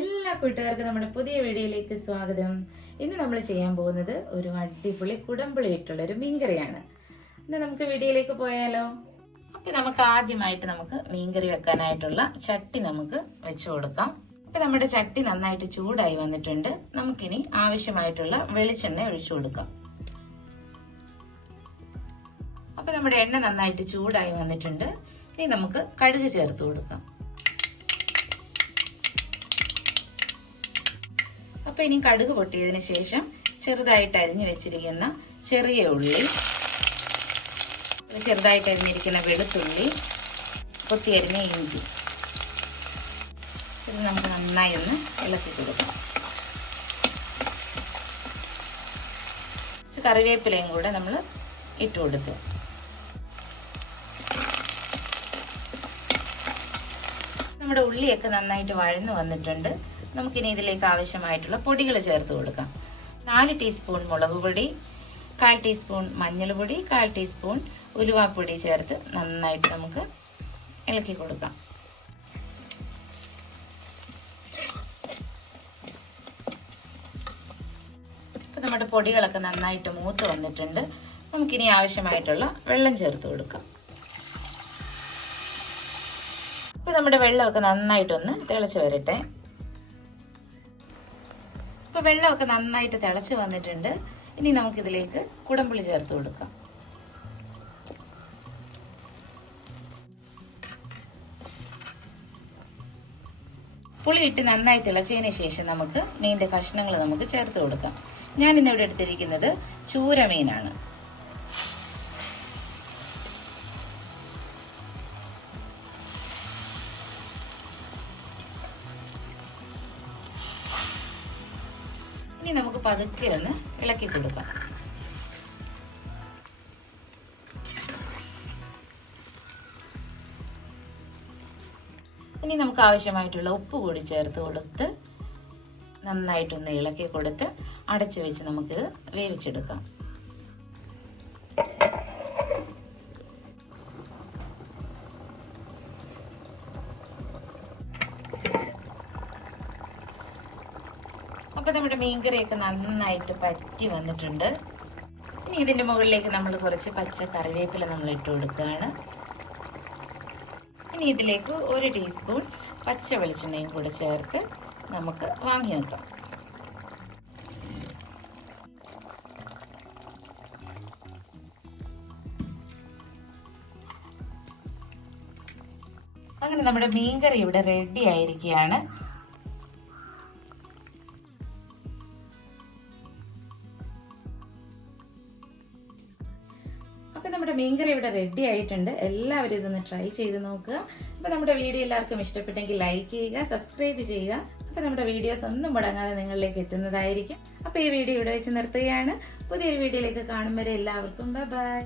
എല്ലാ കൂട്ടുകാർക്കും നമ്മുടെ പുതിയ വീഡിയോയിലേക്ക് സ്വാഗതം. ഇന്ന് നമ്മൾ ചെയ്യാൻ പോകുന്നത് ഒരു അടിപൊളി കുടമ്പുളിയിട്ടുള്ള ഒരു മീൻകറിയാണ്. ഇന്ന് നമുക്ക് വീഡിയോയിലേക്ക് പോയാലോ? അപ്പൊ നമുക്ക് ആദ്യമായിട്ട് നമുക്ക് മീൻകറി വെക്കാനായിട്ടുള്ള ചട്ടി നമുക്ക് വെച്ചു കൊടുക്കാം. അപ്പൊ നമ്മുടെ ചട്ടി നന്നായിട്ട് ചൂടായി വന്നിട്ടുണ്ട്. നമുക്കിനി ആവശ്യമായിട്ടുള്ള വെളിച്ചെണ്ണ ഒഴിച്ചു കൊടുക്കാം. അപ്പൊ നമ്മുടെ എണ്ണ നന്നായിട്ട് ചൂടായി വന്നിട്ടുണ്ട്. ഇനി നമുക്ക് കടുക് ചേർത്ത് കൊടുക്കാം. അപ്പൊ ഇനി കടുക് പൊട്ടിയതിന് ശേഷം ചെറുതായിട്ട് അരിഞ്ഞു വെച്ചിരിക്കുന്ന ചെറിയ ഉള്ളി ചെറുതായിട്ട് അരിഞ്ഞിരിക്കുന്ന വെളുത്തുള്ളി കൊത്തി അരിഞ്ഞ ഇഞ്ചി. ഇത് നമുക്ക് നന്നായി ഒന്ന് ഇളക്കി കൊടുക്കാം. കുറച്ച് കറിവേപ്പിലയും കൂടെ നമ്മൾ ഇട്ട് കൊടുത്ത്. നമ്മുടെ ഉള്ളിയൊക്കെ നന്നായിട്ട് വഴന്നു വന്നിട്ടുണ്ട്. നമുക്കിനി ഇതിലേക്ക് ആവശ്യമായിട്ടുള്ള പൊടികൾ ചേർത്ത് കൊടുക്കാം. നാല് ടീസ്പൂൺ മുളക് പൊടി കാൽ ടീസ്പൂൺ മഞ്ഞൾപ്പൊടി കാൽ ടീസ്പൂൺ ഉലുവാപ്പൊടി ചേർത്ത് നന്നായിട്ട് നമുക്ക് ഇളക്കി കൊടുക്കാം. ഇപ്പം നമ്മുടെ പൊടികളൊക്കെ നന്നായിട്ട് മൂത്ത് വന്നിട്ടുണ്ട്. നമുക്കിനി ആവശ്യമായിട്ടുള്ള വെള്ളം ചേർത്ത് കൊടുക്കാം. ഇപ്പം നമ്മുടെ വെള്ളമൊക്കെ നന്നായിട്ടൊന്ന് തിളച്ച് വരട്ടെ. ഇപ്പൊ വെള്ളമൊക്കെ നന്നായിട്ട് തിളച്ച് വന്നിട്ടുണ്ട്. ഇനി നമുക്കിതിലേക്ക് കുടംപുളി ചേർത്ത് കൊടുക്കാം. പുളി ഇട്ട് നന്നായി തിളച്ചതിന് ശേഷം നമുക്ക് മീനിന്റെ കഷ്ണങ്ങൾ നമുക്ക് ചേർത്ത് കൊടുക്കാം. ഞാൻ ഇന്നിവിടെ എടുത്തിരിക്കുന്നത് ചൂര മീനാണ് ഇനി നമുക്ക് പതുക്കെ ഒന്ന് ഇളക്കി കൊടുക്കാം. ഇനി നമുക്ക് ആവശ്യമായിട്ടുള്ള ഉപ്പ് കൂടി ചേർത്ത് കൊടുത്ത് നന്നായിട്ടൊന്ന് ഇളക്കി കൊടുത്ത് അടച്ചു വെച്ച് നമുക്കിത് വേവിച്ചെടുക്കാം. അപ്പൊ നമ്മുടെ മീൻകറിയൊക്കെ നന്നായിട്ട് പറ്റി വന്നിട്ടുണ്ട്. ഇനി ഇതിന്റെ മുകളിലേക്ക് നമ്മൾ കുറച്ച് പച്ച കറിവേപ്പില നമ്മൾ ഇട്ട് കൊടുക്കുകയാണ്. ഇനി ഇതിലേക്ക് ഒരു ടീസ്പൂൺ പച്ച വെളിച്ചെണ്ണയും കൂടെ ചേർത്ത് നമുക്ക് വാങ്ങി വെക്കാം. അങ്ങനെ നമ്മുടെ മീൻകറി ഇവിടെ റെഡി ആയിരിക്കുകയാണ്. അപ്പൊ നമ്മുടെ മീൻകറി ഇവിടെ റെഡി ആയിട്ടുണ്ട്. എല്ലാവരും ഇതൊന്ന് ട്രൈ ചെയ്ത് നോക്കുക. അപ്പൊ നമ്മുടെ വീഡിയോ എല്ലാവർക്കും ഇഷ്ടപ്പെട്ടെങ്കിൽ ലൈക്ക് ചെയ്യുക സബ്സ്ക്രൈബ് ചെയ്യുക. അപ്പൊ നമ്മുടെ വീഡിയോസ് ഒന്നും മുടങ്ങാതെ നിങ്ങളിലേക്ക് എത്തുന്നതായിരിക്കും. അപ്പോൾ ഈ വീഡിയോ ഇവിടെ വെച്ച് നിർത്തുകയാണ്. പുതിയൊരു വീഡിയോയിലേക്ക് കാണും വരെ എല്ലാവർക്കും. Bye bye